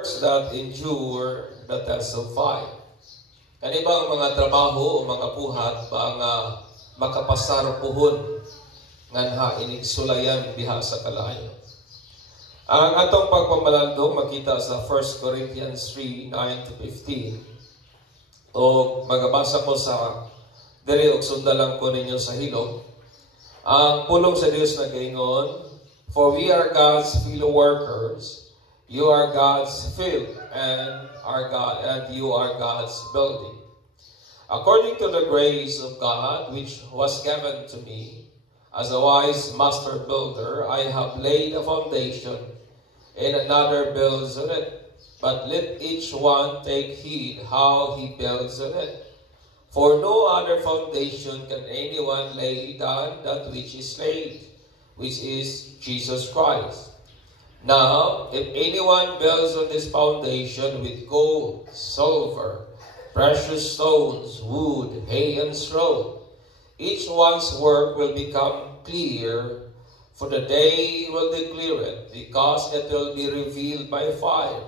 works that endure the test of fire. Kanibang mga trabaho o mga buhat ba nga makapasar puhon nganha inig sulayan diha sa kalayo. Ang atong pagpamalandong makita sa 1 Corinthians 3:9-15. O magabasa ko sa diri og sundalan ko ninyo sa hilom. Ang pulong sa Dios na gaingon, for we are God's fellow workers, you are God's field, and you are God's building. According to the grace of God which was given to me, as a wise master builder, I have laid a foundation, and another builds on it. But let each one take heed how he builds on it. For no other foundation can anyone lay than that which is laid, which is Jesus Christ. Now, if anyone builds on this foundation with gold, silver, precious stones, wood, hay, and straw, each one's work will become clear, for the day will declare it, because it will be revealed by fire.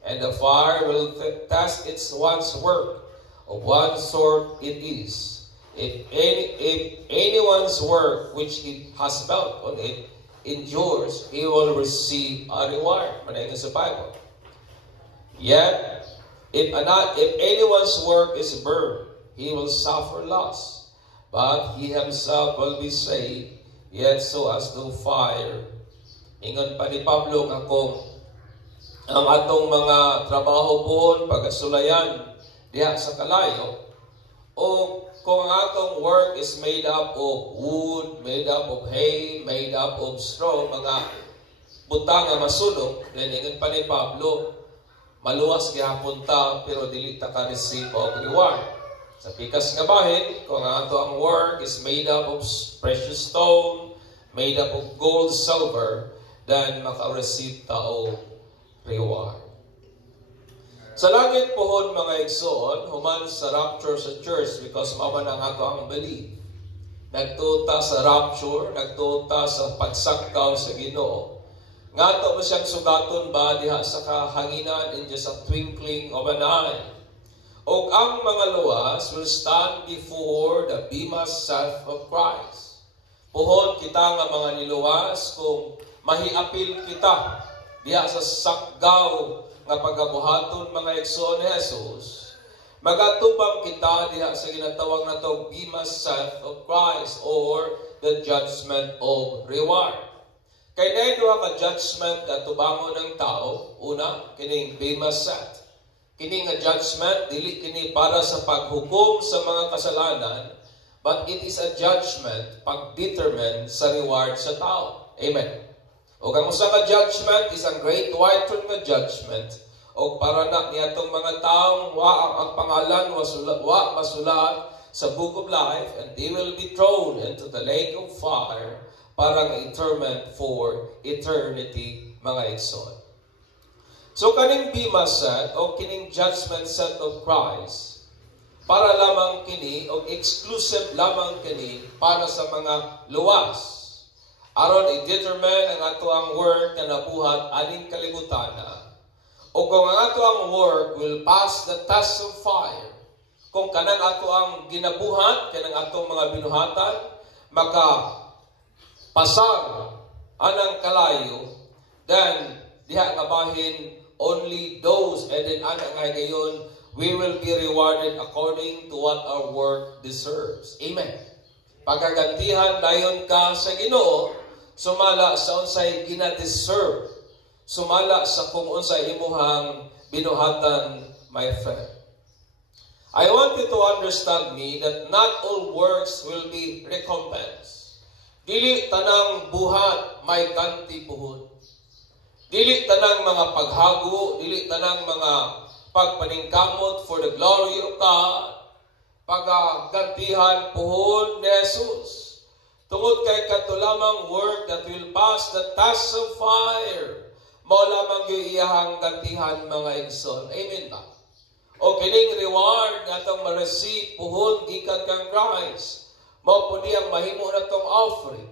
And the fire will test its one's work, of what sort it is. If anyone's work which he has built on it endures, he will receive a reward. Manayin sa Bible. Yet, if anyone's work is burned, he will suffer loss. But he himself will be saved, yet so as through fire. Ingon pa ni Pablo nga kung ang atong mga trabaho po, pagasulayan diha sa kalayo, o kung ang atong work is made up of wood, made up of hay, made up of straw, mga butang nga masunog, then ingon pa ni Pablo, maluwas gihapon ta, pero dili ta ka-receive og reward. Sa pikas nga bahin, kung ang ato ang work is made up of precious stone, made up of gold, silver, then maka-receive ta og reward. Sa langit pohon mga igsoon, human sa rapture sa church, because maman ang ato ang belief. Nagtuta sa rapture, nagtuta sa pagsakaw sa Ginoo. Nga ito mo siyang sugaton ba diha sa kahanginan in just a twinkling of an eye. O ang mga luwas will stand before the bema self of Christ. Puhon kita nga mga niluwas kung mahiapil kita diha sa sakgaw nga pagabuhaton mga igsoon ni Jesus. Magatubang kita diha sa ginatawag na to bema self of Christ or the judgment of reward. Kaya na ito ang judgment na tubangon ng tao. Una, kining bema self. Kini nga judgment, dili kini para sa paghukom sa mga kasalanan, but it is a judgment pag-determine sa reward sa tao. Amen. O kung sa nga judgment is ang great white throne nga judgment, o para na niyatong mga taong ang pangalan wa masulat sa book of life, and they will be thrown into the lake of fire para nga torment for eternity, mga igsoon. So kaning bema set o kining judgment set of Christ para lamang kini o exclusive lamang kini para sa mga luwas. Aron i-determine ang ato ang work na nabuhat aning kalibutan na. O kung ang ato ang work will pass the test of fire, kung kanang ato ang ginabuhat, kanang atong mga binuhatan, maka pasar anang kalayo, then diha nga bahin only those, and then ana nga gayon, we will be rewarded according to what our work deserves. Amen. Pagkagantihan dayon ka sa Ginoo, sumala sa unsay gina-deserve, sumala sa kung unsay imuhang binuhatan, my friend. I want you to understand me that not all works will be recompensed. Dili tanang buhat may ganti puhon. Dili tanang mga paghago, dili tanang mga pagpaningkamot for the glory of God, pagagantihan puhon ni Jesus. Tungod kay katulamang work that will pass the test of fire, mao lamang yung iyahang gantihan mga igsoon. Amen ba? O kining reward nga itong ma-receive puhon gikan kang Christ, mao po niyang mahimo na itong offering.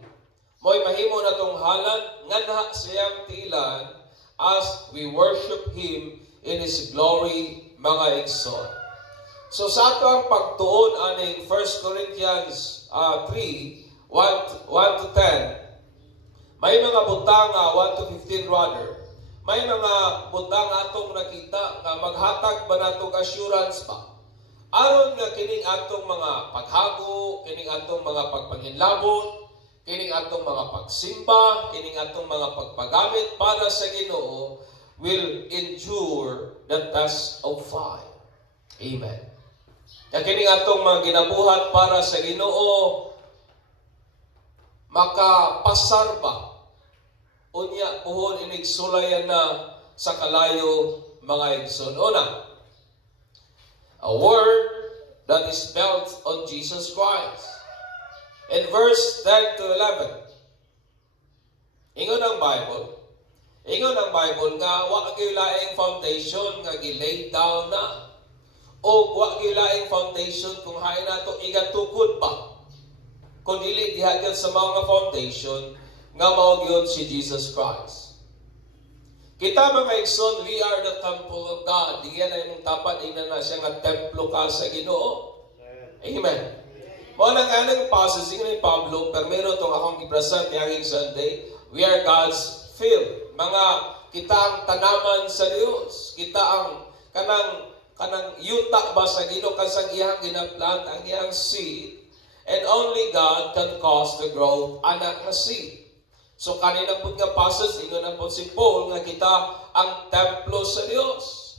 Mo'y mahimo na itong halad, nga na siyang tilan, as we worship Him in His glory, mga igsoon. So sa ato ang pagtuon aning 1 Corinthians 3, 1 to 10, may mga butang 1 to 15 rather. May mga butang atong nakita nga maghatag ba natong assurance ba? Aron nga kining atong mga paghago, kining atong mga pagpanginlabot, kining atong mga pagsimba, kining atong mga pagpagamit para sa Ginoo will endure the test of fire. Amen. Kaya kining atong mga ginabuhat para sa Ginoo makapasar ba? Unya puhon inigsulayan na sa kalayo mga igsoon. Una, a word that is built on Jesus Christ. In verse 10 to 11, ingon ang Bible nga wa gyud laing foundation nga gi-lay down na, o wa gyud laing foundation kung hain nato igatukod pa, kung dili diha sa mga foundation nga mao gyud si Jesus Christ. Kita mga igsoon, we are the temple of God. Diyan ay mong tapat ina na siya nga templo ka sa Ginoo. Amen. Mao nang anang passage ni Pablo, permero tong akong gipresent niyang Sunday, we are God's field. Mga kita ang tanaman sa Dios. Kita ang kanang yuta ba sa Ginoo kasang iyang ginaplant ang iyang seed, and only God can cause the growth anak nga seed. So kanina po nga passage, ingon na po si Paul nga kita ang templo sa Dios,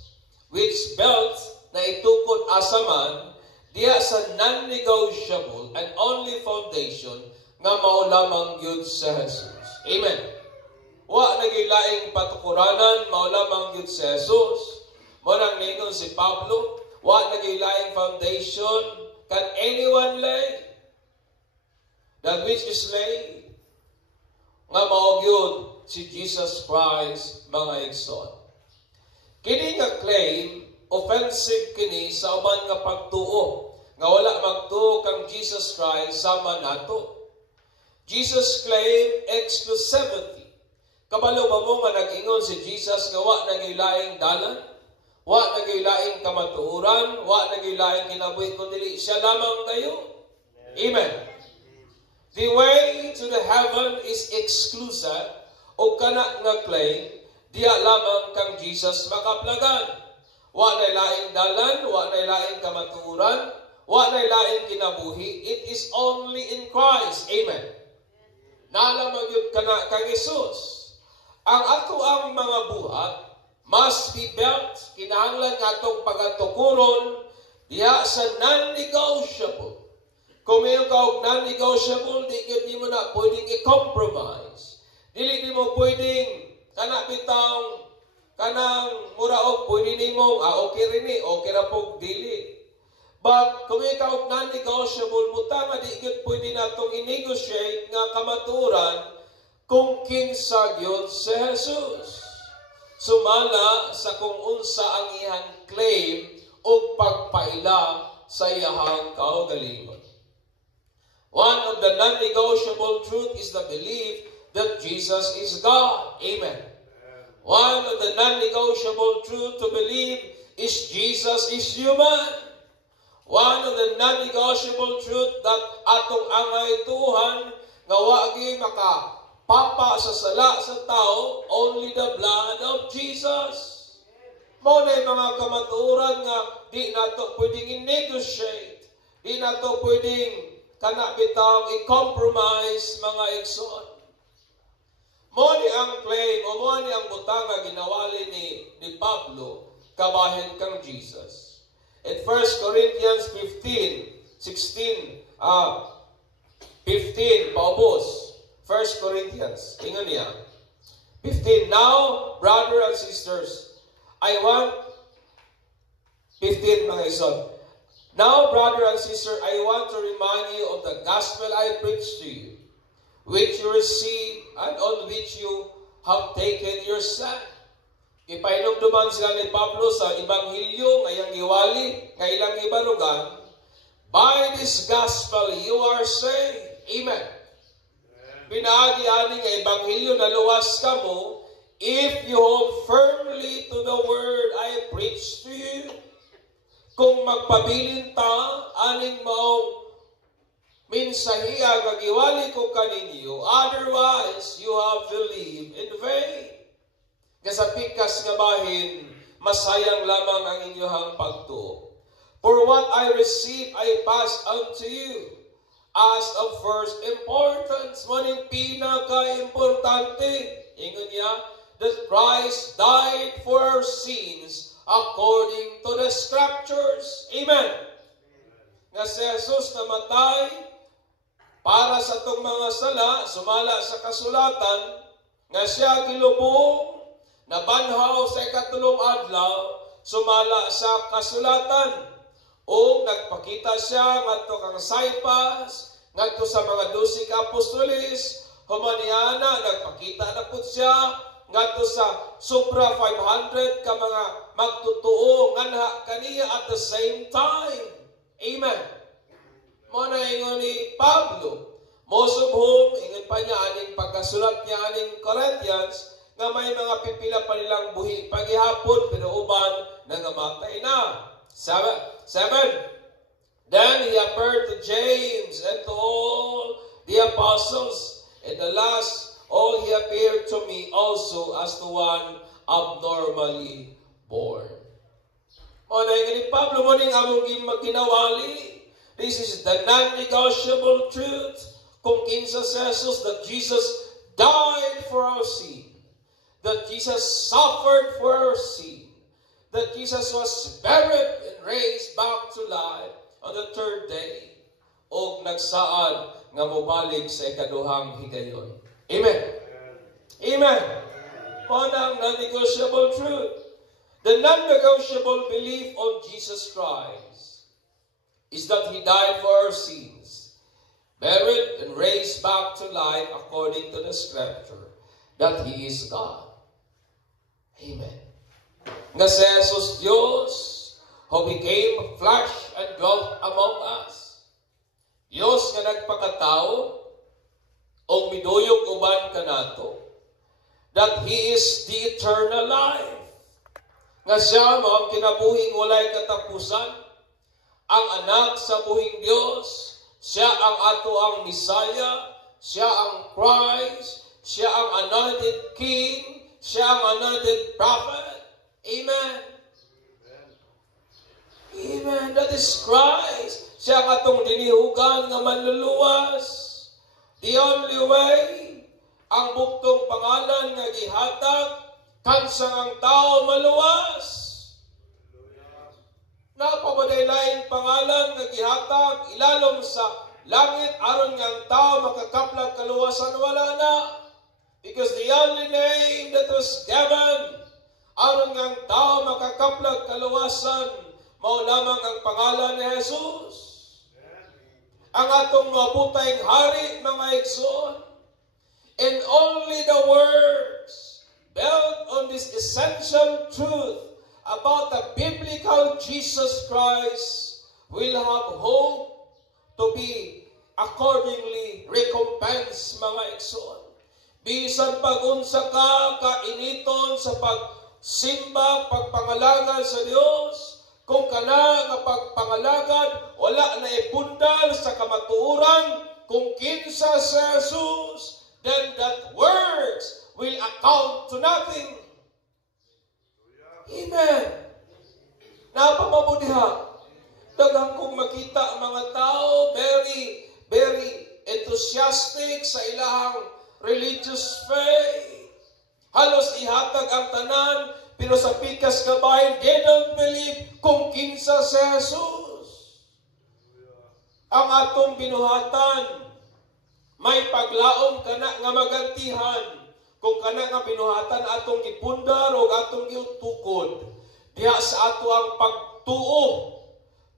which built na itukod asaman diya sa non-negotiable and only foundation nga mao lamang yun sa Jesus. Amen. Wa nagilaing patukuranan, mao lamang yun sa Jesus. Mao ningon si Pablo, wa nagilaing foundation can anyone lay, that which is laid nga mao gyud si Jesus Christ, mga igsoon. Kini nga claim offensive kini sa uban nga pagtuo nga wala magtuo kang Jesus Christ sama nato. Jesus claim exclusivity. Kabalo ba mo nga nag-ingon si Jesus nga wa nagilaing dalan, wa nagilaing kamatuoran, wa nagilaing kinabuhi kundi siya lamang kayo. Amen. The way to the heaven is exclusive, o kana nga claim diya lamang kang Jesus makaplagan. Wa na laing dalan, wa na laing kamatuoran, wa na laing kinabuhi. It is only in Christ. Amen. Nalamang yun kana kang Jesus. Ang ato ang mga buhat must be built, kinahanglan atong pagatukuron diya sa non-negotiable. Kung mayroon ka og non-negotiable, di mo na pwedeng i-compromise. Dili di mo pwedeng kanang muraog, pwede ni mo, okay rin okay na po, dili. But kung ikaw og non-negotiable, buta nga di pwede na itong i-negotiate nga kamaturan kung kinsa gyud si Jesus. Sumala sa kung unsa ang iyang claim o pagpaila sa iyang kaugalingon. One of the non-negotiable truth is the belief that Jesus is God. Amen. One of the non-negotiable truth to believe is Jesus is human. One of the non-negotiable truth that atong angay tuhan nga wa gyud makapapa sa sala sa tao, only the blood of Jesus. Mao na mga kamatuoran nga di nato pwedeng i-negotiate, di nato pwedeng kana bitaw i-compromise, mga igsoon. Mo ni ang claim o mo ni ang butang nga ginawali ni Pablo kabahin kang Jesus. In 1 Corinthians 15 paubos. 1 Corinthians, ingon niya. 15, now, brother and sisters, I want 15 mga igsoon. Now, brother and sister, I want to remind you of the gospel I preached to you, which you received and on which you have taken your stand. Ipainumduman sila ni Pablo sa Ebanghelyo ngayang iwali, ngailang ibalugan. By this gospel you are saved. Amen. Pinaagi ani nga Ebanghelyo na luwas kamo, if you hold firmly to the word I preach to you, kung magpabilin ta, aning maong minsahiya gagiwali ko kaninyo, otherwise you have believed in vain. Sa pikas nga bahin, masayang lamang ang inyong pagtuo. For what I received, I pass on to you as of first importance. Maning pinaka-importante, ingon niya, that Christ died for our sins according to the Scriptures. Amen. Nga si Jesus namatay para sa itong mga sala, sumala sa kasulatan, nga siya gilubong, nabanhaw sa ikatulong adlaw, sumala sa kasulatan, o nagpakita siya ngadto kang Saypas, ngadto sa mga 12 ka apostoles, humaniana, nagpakita na po siya ngadto sa sobra 500 ka mga magtutuo nganha kaniya at the same time. Amen. Mo na ingon ni Pablo, most of whom, ingon pa niya aning pagkasulat niya aning Corinthians, nga may mga pipila pa nilang buhi paghihapon, pero uban nangamatay na. 7. Then he appeared to James and to all the apostles. And the last, all he appeared to me also as the one abnormally born. O na yung ni Pablo mo ning among ginawali. This is the non-negotiable truth. Kung kinsa sa Jesus, that Jesus died for our sin. That Jesus suffered for our sin. That Jesus was buried and raised back to life on the third day. O nagsaad nga mobalik sa ikaduhang higayon. Amen. Amen. On ang non-negotiable truth. The non-negotiable belief of Jesus Christ is that He died for our sins, buried and raised back to life according to the Scripture, that He is God. Amen. Nga si Jesus Diyos, who became flesh and dwelt among us. Diyos nga nagpakatao, o miduyog uban kanato, that He is the eternal life. Nga siya mo ang kinabuhing walay katapusan, ang anak sa buhing Diyos, siya ang ato ang Messiah, siya ang Christ, siya ang anointed King, siya ang anointed prophet. Amen. Amen. That is Christ. Siya ang atong dinihugan nga manluluwas. The only way, ang buktong pangalan nga gihatag, kansang ang tao maluwas. Napabaday laing pangalan nga gihatag, ilalom sa langit, aron nga ang tao makakaplag kaluwasan, wala na. Because the only name that was given, aron nga ang tao makakaplag kaluwasan, mao lamang ang pangalan ni Jesus. Ang atong mabutayng hari, mga igsoon, and only the words built on this essential truth about the biblical Jesus Christ will have hope to be accordingly recompensed, mga igsoon. Bisan pag-unsa ka kainiton sa pagsimba, pagpangalagad sa Dios, kung kana nga pagpangalagad wala na ipundal sa kamatuoran kung kinsa sa Jesus, then that words will account to nothing. Amen. Napamabudiha. Daghang kong makita ang mga tao very enthusiastic sa ilahang religious faith. Halos ihatag ang tanan, pero sa pikas kabahin, they don't believe kung kinsa si Jesus. Ang atong binuhatan, may paglaom kana nga magantihan kung kana nga binuhatan atong gipundar o atong giutukod. Diha sa ato ang pagtuo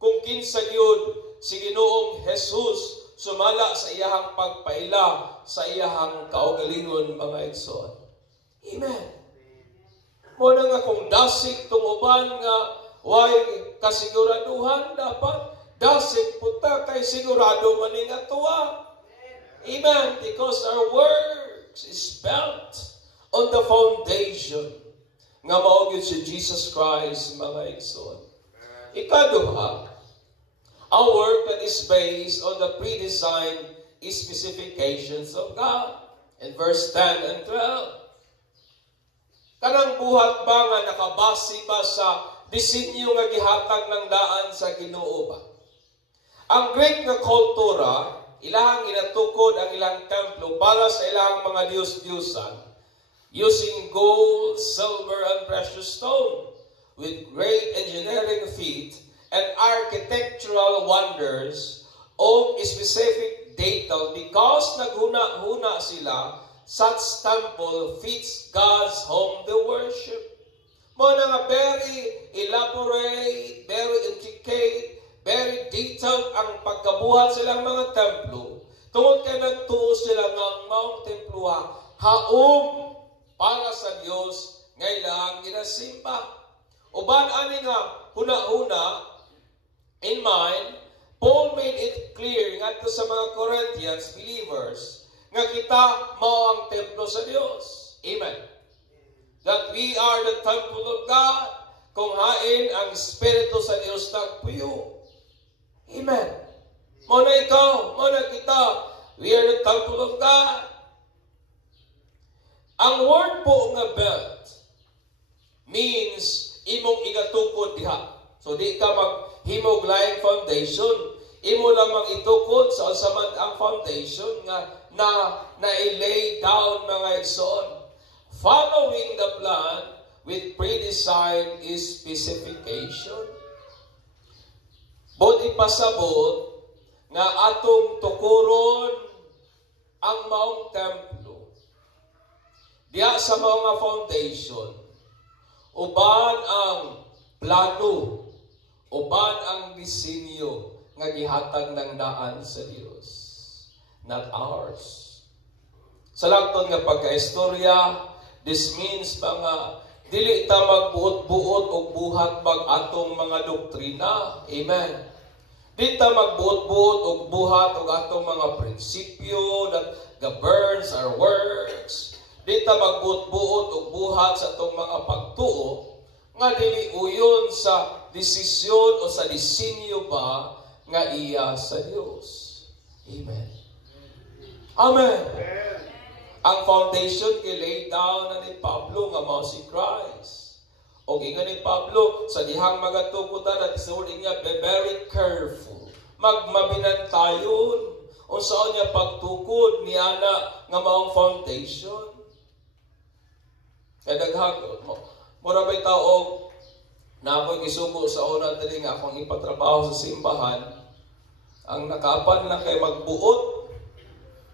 kung kinsa gyud si Ginoong Jesus sumala sa iyahang pagpaila, sa iyahang kaugalingon, mga igsoon. Amen. Muna nga kung dasig tumuban nga way kasiguraduhan, dapat dasig puta kay sigurado maning atuwa. Amen. Because our works is built on the foundation nga mao gyud si Jesus Christ, mga igsoon. Ikaduha, a work that is based on the pre-designed specifications of God. In verse 10 and 12. Kanang buhat ba nga nakabase ba sa disenyo nga gihatag ng daan sa Ginoo ba? Ang Greek nga kultura, ilahang ginatukod ang ilang templo para sa ilahang mga Diyos-Diyosan using gold, silver, and precious stone with great engineering feat and architectural wonders o specific detail because naghuna-huna sila. Such temple fits God's home to worship. Mo na nga very elaborate, very intricate, very detailed ang pagkabuhat silang mga templo. Tungod kay nagtuo sila nga maong templuha haom para sa Dios nga ilang ginasimba. Uban ani nga huna-huna in mind, Paul made it clear ngadto sa mga Corinthians believers nga kita mao ang templo sa Dios. Amen. That we are the temple of God. Kung hain ang Espiritu sa Dios nagpuyo. Amen. Mo na ikaw, mo na kita. We are the temple of God. Ang word po nga belt means imong igatukod diha. So di ka maghimog laing foundation. Imo lamang itukod sa usaman ang foundation nga na-lay down, mga igsoon. Following the plan with pre-designed specification. Bot ipasabot nga atong tukuron ang maong templo. Diya sa mga foundation, uban ang plano, uban ang disenyo nga gihatag ng daan sa Dios, not ours. Sa langton nga pagkaistorya, this means mga dili ta magbuot-buot og buhat bag atong mga doktrina. Amen. Di ta magbuot-buot og buhat og atong mga prinsipyo that governs our works. Di ta magbuot-buot og buhat sa atong mga pagtuo nga dili uyon sa desisyon o sa disenyo ba nga iya sa Dios. Amen. Amen. Ang foundation kay down na ni Pablo nga mao si Christ. O ingon ni Pablo sa dihang magatukutan at isuod niya, be very careful. Magmabinantayon unsaon niya pagtukod ni ana nga maong foundation. Kaya daghang mura bay taog na ako'y gisugo sa una dali nga akong ipatrabaho sa simbahan. Ang nakapan lang kay magbuot.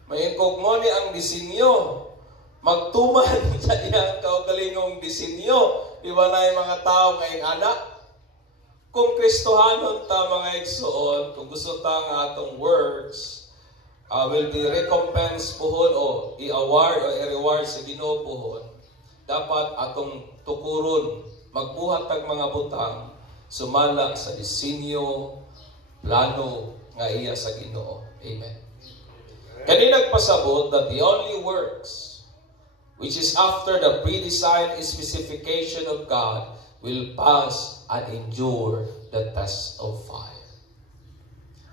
May kogmo ni ang disenyo. Magtuman sa iyang kaugalingong disenyo. Di ba na yung mga tao ngayong anak? Kung Kristohanon ta, mga igsoon, kung gusto ta nga atong works, will be recompensed pohon o i-award o i-reward sa Ginoo pohon, dapat atong tukuron, magbuhat tag mga butang, sumala sa disenyo, plano, nga iya sa Ginoo. Amen. Kani nagpasabot that the only works which is after the pre-designed specification of God will pass and endure the test of fire.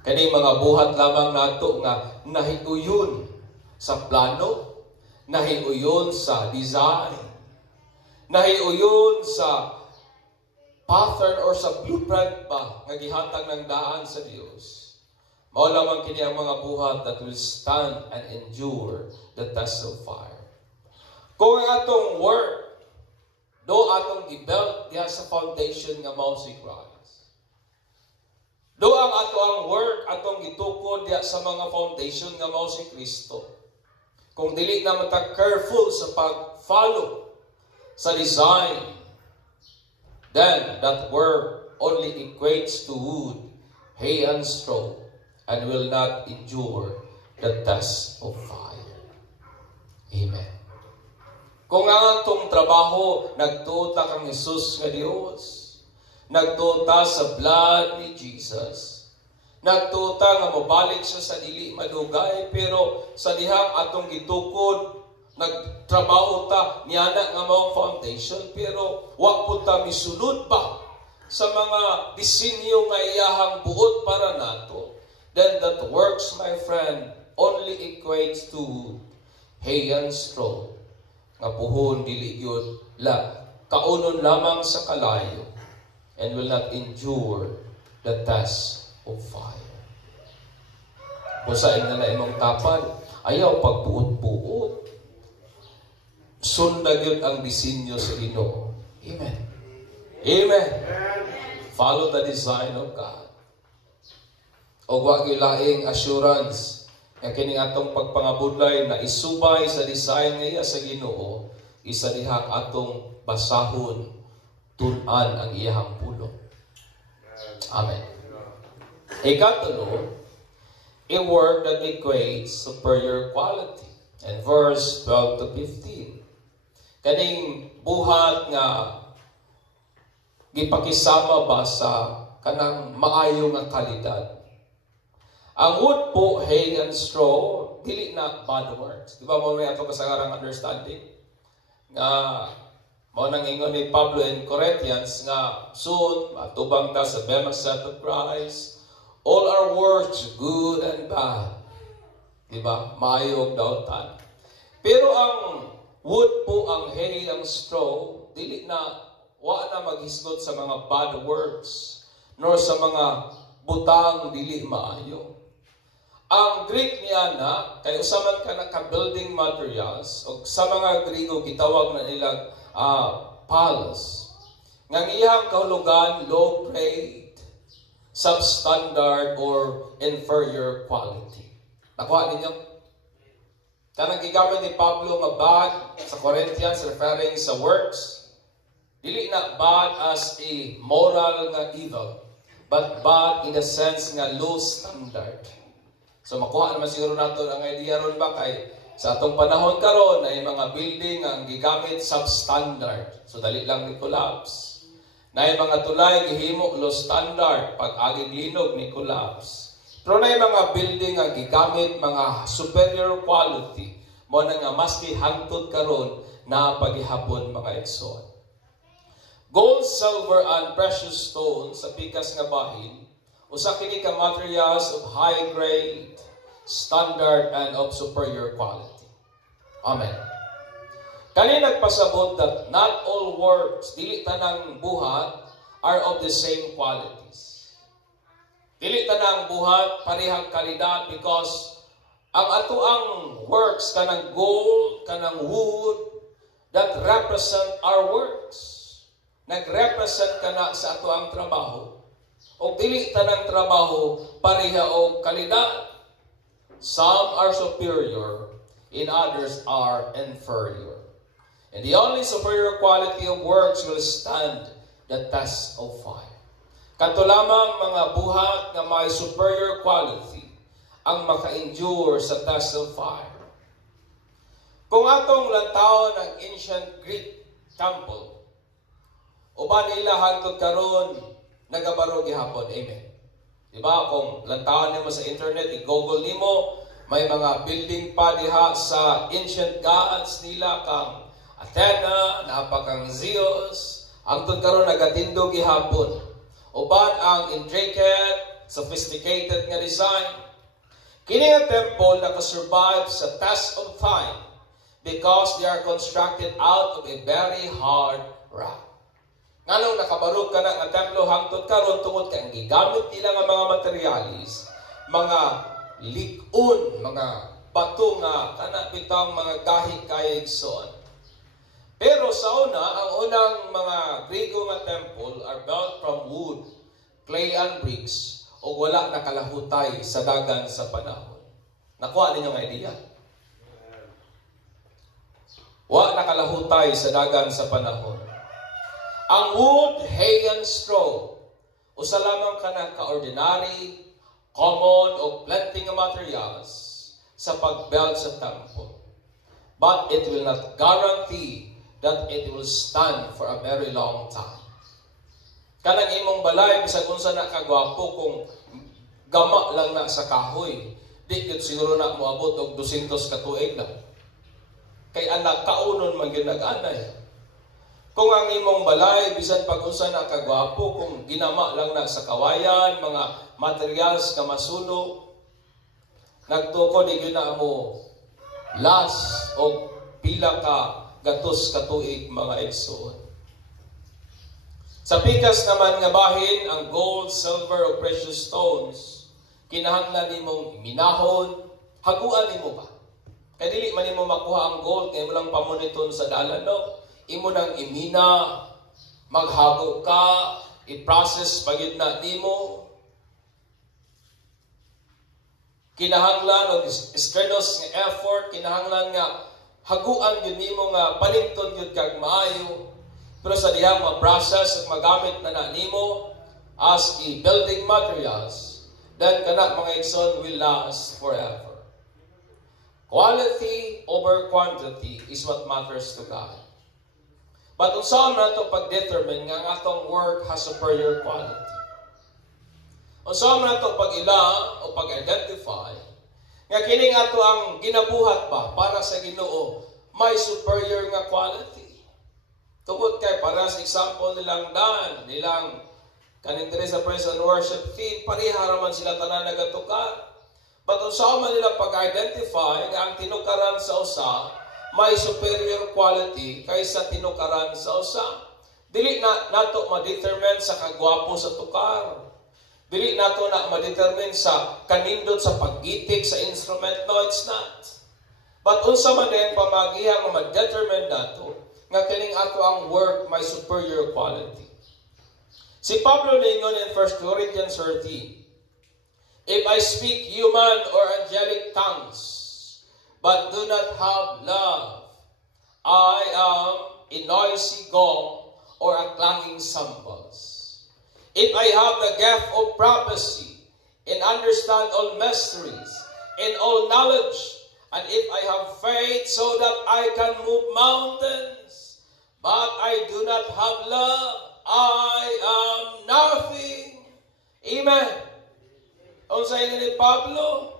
Kani mga buhat lamang nato nga nahiuyon sa plano, nahiuyon sa design, nahiuyon sa pattern or sa blueprint ba nga gihatag ng daan sa Dios. Mao lamang kini ang mga buhat that will stand and endure the test of fire. Kung ang atong work, do atong i-build diha sa foundation nga mao si Christ. Do ang atong work, atong itukod diha sa mga foundation nga mao si Kristo. Kung dili na matag careful sa pag-follow sa design, then that work only equates to wood, hay, and straw, and will not endure the test of fire. Amen. Kung ang atong trabaho, nagtuta kang Jesus nga Dios, nagtuta sa blood ni Jesus, nagtuta nga mabalik siya sa dili madugay, pero sa dihang atong gitukod, nagtrabaho ta niyana nga maong foundation, pero wa po ta misunod pa sa mga disenyo nga iyahang buot para nato, then that works, my friend, only equates to hay and straw. Nga puhon dili gyud la kaunon lamang sa kalayo, and will not endure the test of fire. Kung sa ina na imong tapad, ayaw pagbuot-buot. Sundag yun ang disenyo sa Ginoo. Amen. Amen. Follow the design of God. O wag ilaing assurance nga kining atong pagpangabudlay na isubay sa design nga sa Ginoo, isa diha atong basahon, tun-an ang iyahang pulong. Amen. Ikatulo, a work that equates superior quality. And verse 12 to 15. Kaning buhat nga gipakisama ba sa kanang maayo nga kalidad. Ang wood po, hay and straw, dili na bad works. Di ba mo may ato kasagarang understanding? Nga, mo nang ingon ni Pablo in Corinthians nga soon, matubang ta sa benefit of Christ, all our works, good and bad. Di ba? Maayo og daotan. Pero ang wood po, ang hay, ang straw, dili na, wa na maghisgot sa mga bad works, nor sa mga butang dili maayo. Ang Greek niya na, kay usaman ka na ka-building materials, o sa mga Grigo, gitawag na nilang palace. Ngang iyang kahulugan, low grade, substandard, or inferior quality. Nakuha ninyo? Kanang gigamit ni Pablo nga bad sa Corinthians referring sa works, dili na bad as a moral nga evil, but bad in the sense nga low standard. So makuha naman siguro nato ang idea ron ba kay sa atong panahon karon ay mga building ang gigamit substandard. So dali lang ni collapse. Na mga tulay gihimo low standard, pag aging linog ni collapse. Pero na mga building nga gigamit mga superior quality, mo na nga maski hangtod karon na paghihapon mga igsoon. Gold, silver, and precious stones sa pikas nga bahin, usa kini ka materials of high grade, standard, and of superior quality. Amen. Kani nagpasabot that not all works, dili tanang buhat, are of the same qualities. Dili tanang buhat parehang kalidad, because ang atoang works kanang gold, kanang wood, that represent our works. Nag-represent kana sa atoang trabaho. O dili tanang trabaho pareha og kalidad. Some are superior, in others are inferior. And the only superior quality of works will stand the test of fire. Kanto lamang mga buhat nga may superior quality ang maka-endure sa test of fire. Kung atong lantawon ang ancient Greek temple, uban nila hangtod karon nagabaro gihapon. Amen. Diba? Kung lantawon nimo sa internet, i-google nimo, may mga building pa diha sa ancient gods nila kang Athena, napakang Zeus, hangtod karon nagatindog gihapon. Uban ang intricate, sophisticated nga design. Kini nga temple nakasurvive sa test of time because they are constructed out of a very hard rock. Nganong nakabarog ka na nga templo hangtod karon tungod kay ang gigamit nila nga mga materialis, mga lik-on, mga bato nga kana bitang mga gahi kay igsoon. Pero sa una, ang unang mga Griego nga temple are built from wood, clay, and bricks, o wala nakalahutay sa dagan sa panahon. Nakuha ninyo nga idea? Wala nakalahutay sa dagan sa panahon. Ang wood, hay, and straw, usa lamang ka na ka-ordinary, common, o plenty nga materials sa pag-build sa temple. But it will not guarantee that it will stand for a very long time. Kanang imong balay, bisag unsa na kagwapo kung gama lang na sa kahoy, di gid siguro na moabot og 200 ka tuig na. Kay anak kaunon man gyud nag-anay. Kung ang imong balay bisan pag-unsa na kagwapo, kung ginama lang na sa kawayan, mga materials ka masuno, nagtukod gyud na mo last o pila ka gatos ka tuig mga igsoon. Sa pikas naman nga bahin, ang gold, silver o precious stones, kinahanglan nimong minahon, haguan nimo ba? Kaya dili man nimo makuha ang gold, kaya mo lang pamuniton sa dalan, no? Imo nang imina, maghago ka, i-process pagid na nimo. Kinahanglan og strenuous nga effort, kinahanglan nga haguan gyud nimo nga palinton gyud kag maayo. Pero sa dihang ma-process at magamit na nimo as building materials, then kana mga igsoon will last forever. Quality over quantity is what matters to God. But unsa man nato pag-determine nga ang atong work has superior quality? Unsa man nato pag-ila o pag-identify nga kini ato ang ginabuhat ba para sa Ginoo may superior nga quality? Tungod kay para sa example nilang Dan, nilang kaning diri sa praise and worship team, pareha raman sila tanan nagatukar. But unsa man nila pag-identify nga ang tinukaran sa usa may superior quality kaysa tinukaran sa usa. Dili na nato ma-determine sa kagwapo sa tukar. Dili nato na ma-determine sa kanindot sa paggitik sa instrument. No, it's not. But unsa man din pamagihan nga ma-determine nato nga kining ato ang work may superior quality. Si Pablo ningon in 1 Corinthians 13, if I speak human or angelic tongues, but do not have love, I am a noisy gong or a clanging cymbals. If I have the gift of prophecy and understand all mysteries and all knowledge, and if I have faith so that I can move mountains, but I do not have love, I am nothing. Amen. Unsay ni Pablo,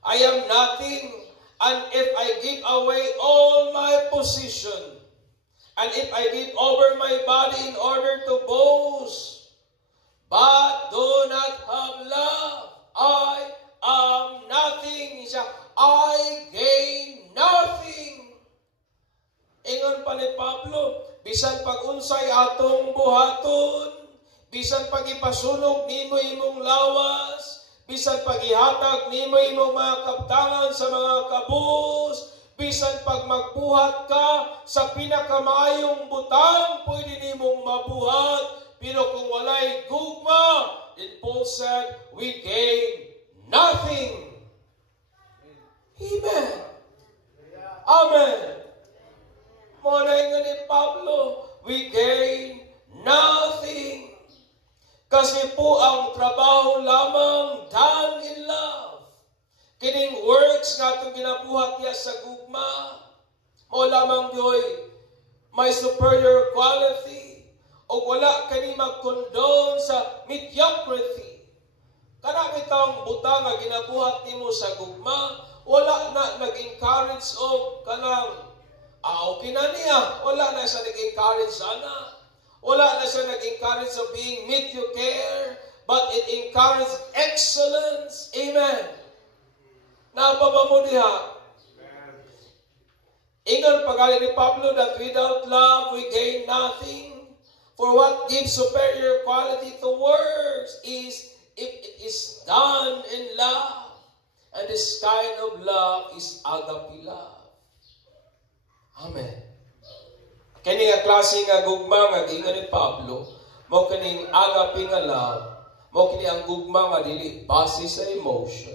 I am nothing, and if I give away all my possession, and if I give over my body in order to boast, but do not have love, I am nothing. I gain nothing. Ingon pa ni Pablo, bisan pag-unsay atong buhaton, bisan pag-ipasunog nimo imong lawas, bisan pag-ihatag nimo imong mga kabtangan sa mga kabus, bisan pag magbuhat ka sa pinakamaayong butang, pwede nimong mabuhat. Pero kung walay gugma, then Paul said, we gain nothing. Amen. Amen. Muna nga ni Pablo, we gain nothing. Kasi po ang trabaho lamang done in love. Kining works nga itong ginabuhat niya sa gugma, mo lamang yo'y may superior quality o wala kani mag-condone sa mediocrity. Kanang itong butang nga ginabuhat nimo sa gugma, wala na nag-encourage o kanang okay na niya. Wala na siya nag-encourage sana. Wala na siya nag-encourage of being mediocre, but it encourages excellence. Amen. Napaba mo diha. Ingon pagali ni Pablo that without love we gain nothing. For what gives superior quality to works is if it is done in love. And this kind of love is agape love. Amen. Kani nga klase nga gugma nga gingon ni Pablo, mo kining agape nga love, mo kini ang gugma nga dili base sa emotion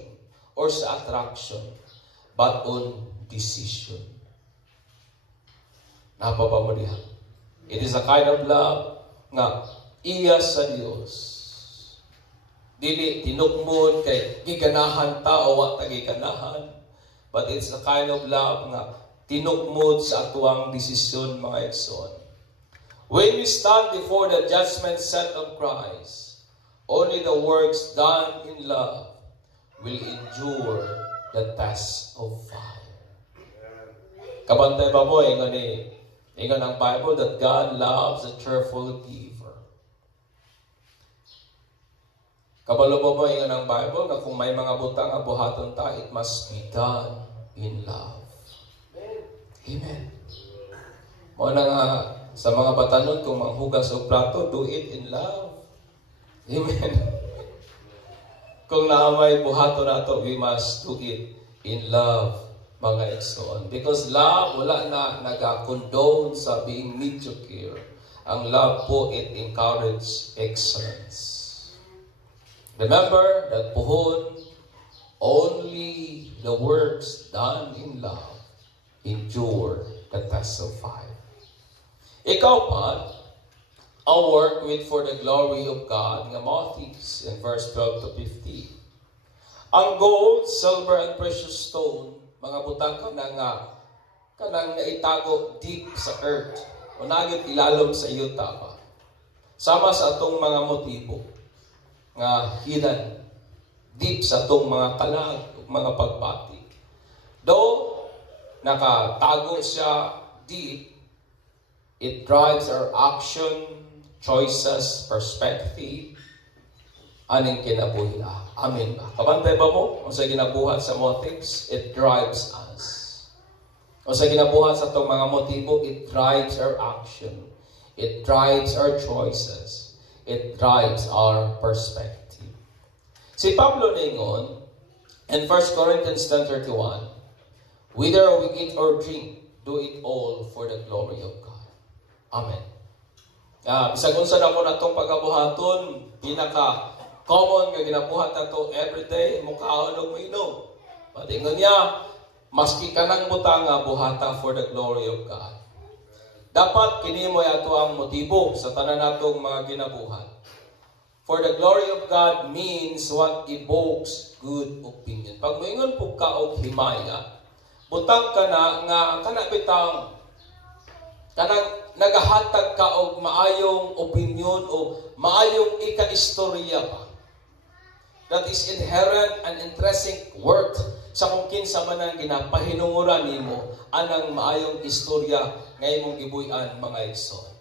or sa attraction, but on decision. Napapa mo diha. It is a kind of love nga iya sa Dios. Dili tinukmod kay giganahan ta o wa ta giganahan, but it's a kind of love nga tinukmod sa atuang desisyon, mga igsoon. When we stand before the judgment seat of Christ, only the works done in love will endure the test of fire. Kabantay ba mo, ingon ang Bible that God loves a cheerful giver. Kabalo ba mo, ingon ang Bible na kung may mga butang ang buhaton ta, it must be done in love. Amen. Mo na nga, sa mga batanon, kung manghugas o plato, do it in love. Amen. Kung naamay buhaton nato, we must do it in love. Mga igsoon. Because love, wala na nag-condone sa being mediocre. Ang love po, it encourages excellence. Remember that puhon, only the works done in love endure the test of fire. Ikaw pa, I'll work with for the glory of God, nga motives in verse 12 to 15. Ang gold, silver, and precious stone, mga butang kanang naitago deep sa earth o nagit ilalom sa yuta pa. Sama sa atong mga motibo nga hidden deep sa atong mga kalag o mga pagpati. Though nakatago siya deep, it drives our action, choices, perspective, aning kinabuhi. Amen ba? Kabantay ba mo? O sa ginabuhat sa motives, it drives us. O sa ginabuhat sa itong mga motibo, it drives our action. It drives our choices. It drives our perspective. Si Pablo ningon, in 1 Corinthians 10:31, whether we eat or drink, do it all for the glory of God. Amen. Bisag unsa na mo na itong pagabuhaton, common nga ginabuhat na to everyday, mukhaon og mainom. Patingon niya, maski kanang butang nga buhata for the glory of God. Dapat kini mo ato ang motibo sa tanan natong mga ginabuhat. For the glory of God means what evokes good opinion. Pag moingon po ka og himaya, butang ka na nga kana bitang kanang nagahatag ka og maayong opinion o maayong ika-istorya pa. That is inherent and intrinsic worth sa kung kinsa man ang ginapahinunguran nimo anang maayong istorya nga imong gibuy-an mga igsoon.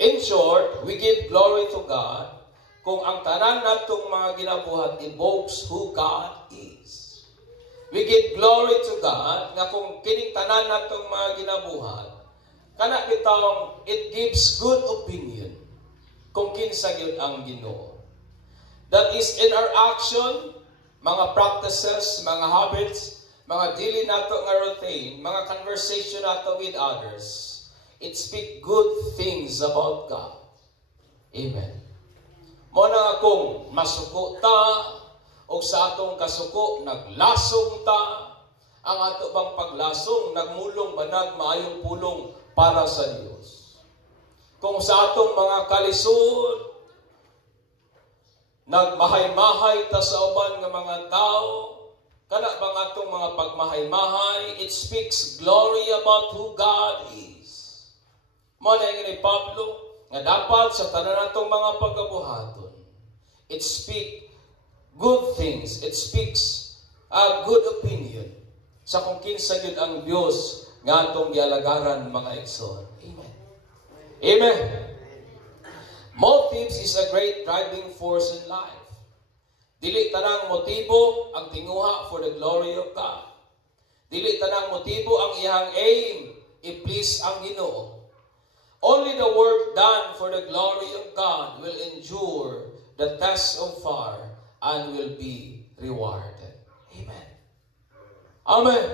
In short, we give glory to God kung ang tanan natong mga ginabuhat evokes who God is. We give glory to God nga kung kining tanan natong mga ginabuhat kana bitawng it gives good opinion kung kinsa gyud ang Ginoo. That is in our action, mga practices, mga habits, mga dili nato nga routine, mga conversation nato with others. It speak good things about God. Amen. Mo na kung masuko ta o sa atong kasuko naglasong ta, ang ato bang paglasong nagmulong banag maayong pulong para sa Dios. Kung sa atong mga kalisod nagmahay-mahay ta sa uban nga mga tao, kana bang atong mga pagmahay-mahay, it speaks glory about who God is. Mo na ni Pablo nga dapat sa tanan natong mga pagabuhaton, it speak good things, it speaks a good opinion sa kung kinsa gyud ang Dios nga atong gialagaran mga igsoon. Amen. Amen. Motives is a great driving force in life. Dili tanang motibo ang tinguha for the glory of God. Dili tanang motibo ang iyang aim i-please ang Ginoo. Only the work done for the glory of God will endure the test of fire and will be rewarded. Amen. Amen.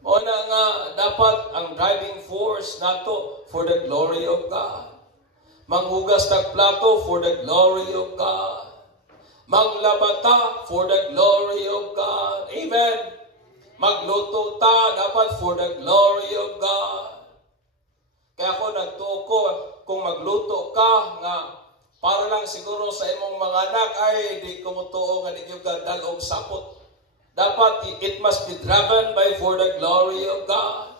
O na nga dapat ang driving force nato for the glory of God. Manghugas tag plato for the glory of God. Manglabata for the glory of God. Amen. Magluto ta dapat for the glory of God. Kaya ako nagtuko kung magluto ka nga para lang siguro sa imong mga anak ay di kumutuo nga ninyo ka dalog sapot. Dapat it must be driven by for the glory of God.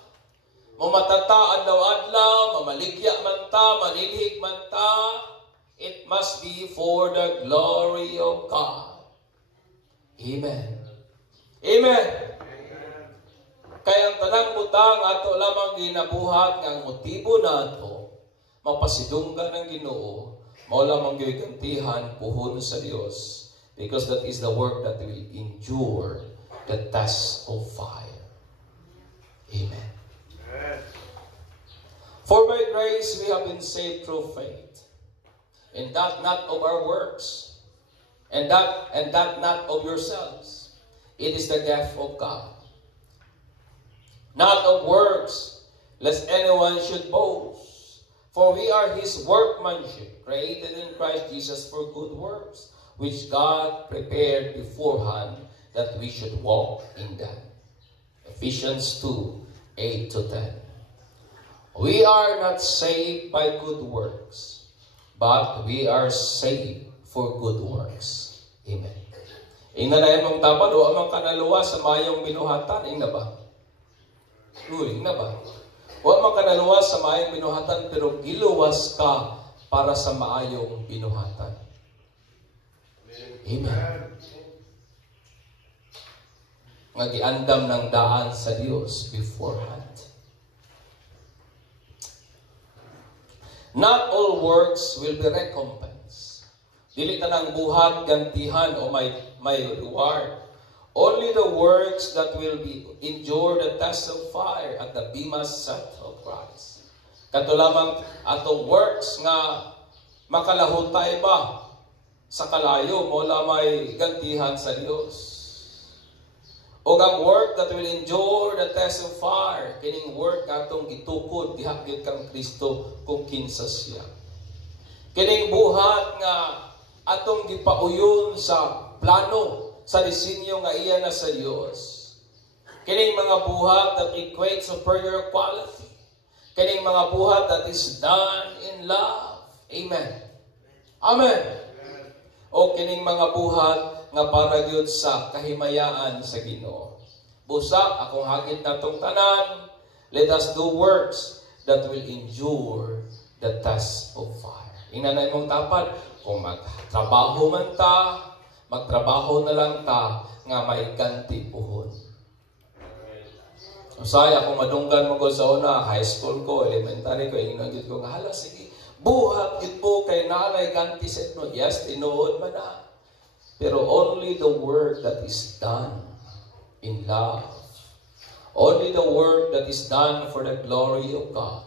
Mamatata adlaw-adlaw, mamaligya man ta, manilhig man ta, it must be for the glory of God. Amen. Amen. Kaya ang tanang butang ato lamang ginabuhat nga ang motibo nato mapasidunggan ng Ginoo, mao lamang gyud gantihan puhon sa Dios, because that is the work that will endure the test of fire. Amen. For by grace we have been saved through faith, and that not of our works, and that not of yourselves. It is the gift of God, not of works, lest anyone should boast. For we are His workmanship, created in Christ Jesus for good works, which God prepared beforehand that we should walk in them. Ephesians 2:8-10. We are not saved by good works, but we are saved for good works. Amen. Ingna na mong dapat o amang kanaluwa sa mayong binuhatan. Ingna ba? Ingna ba? O amang kanaluwa sa mayong binuhatan, pero giluwas ka para sa maayong binuhatan. Amen. Nagiandam ng daan sa Diyos beforehand. Not all works will be recompensed. Dili tanang buhat gantihan o may reward. Only the works that will be endure the test of fire at the bema seat of Christ. Kato lamang atong works nga makalahutay ba sa kalayo, mola may gantihan sa Dios. O ang work that will endure the test of fire, kining work atong gitukod diha gyud kang Kristo kung kinsa siya. Kining buhat nga atong gipauyon sa plano, sa disenyo nga iya na sa Dios. Kining mga buhat that equate superior quality. Kining mga buhat that is done in love. Amen. Amen. O kining mga buhat nga para gyud sa kahimayaan sa Ginoo. Busa akong hagit natong tanan, let us do works that will endure the test of fire. Ingnan imong dapat kung magtrabaho man ta, magtrabaho na lang ta nga may ganti puhon. Usay ako madunggan mo ko sa una, high school ko, elementary ko, ingnan gyud ko nga hala sige, buhat gyud po kay nanay ganti sa no. Yes, tinuod man na. Pero only the work that is done in love, only the work that is done for the glory of God,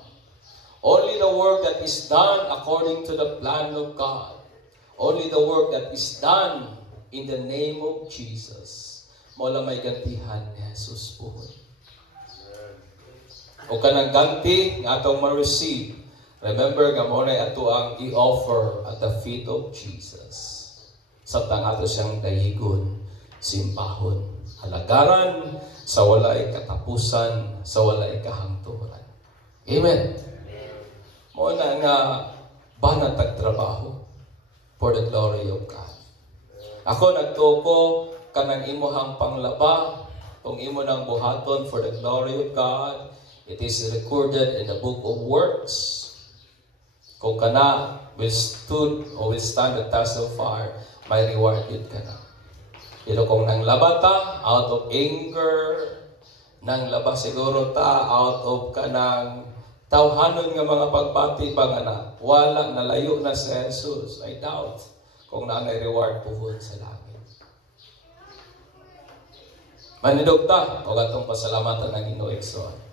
only the work that is done according to the plan of God, only the work that is done in the name of Jesus, mo lang may gantihan ni Jesus po. O kanang ganti nga atong ma-receive, remember nga mo na ato ang i-offer at the feet of Jesus. Sabtang ato siyang dayigon, simpahon, halagaran, sa walay katapusan, sa walay kahangturan. Amen. Mo na nga banatag trabaho for the glory of God. Ako nagtuko kanang imuhang panglaba, kung imo nang buhaton for the glory of God. It is recorded in the book of works. Kung kana will stand the test of fire, may reward yun ka na. Pero kung nanglaba ta, out of anger, nanglaba siguro ta, out of kanang tawhanon nga mga pagbati pa nga na, wala, nalayo na si Jesus. I doubt kung naanay reward puhod sa langit. Manidog ta, o gatong pasalamatan ng Ginoo Igsoon.